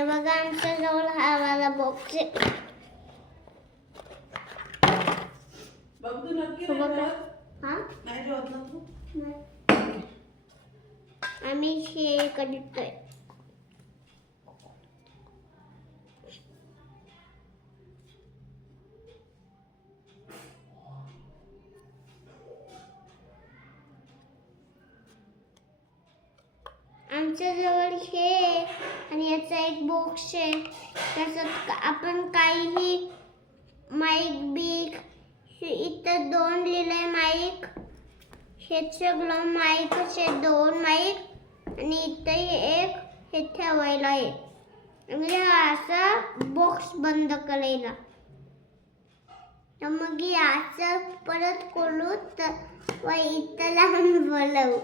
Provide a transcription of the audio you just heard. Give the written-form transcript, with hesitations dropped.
हे बघा आमच्या जवळ हा वाला बॉक्स आहे. बघ तू नक्की हो नाही बघा. जेवत? हा नाही जेवत ना तू? आम्ही हे करतोय. आमच्या जवळ हे आणि याचा एक बॉक्स आहे. त्याच्यात आपण काहीही माईक बिक इथं 2 लिहिलंय माईक. हे सगळं माईकचे 2 माईक आणि इथे एक हे ठेवायला आहे. म्हणजे असा बॉक्स बंद करायला. तर मग याचं परत खोलू तर व इथं लावून बोलवू.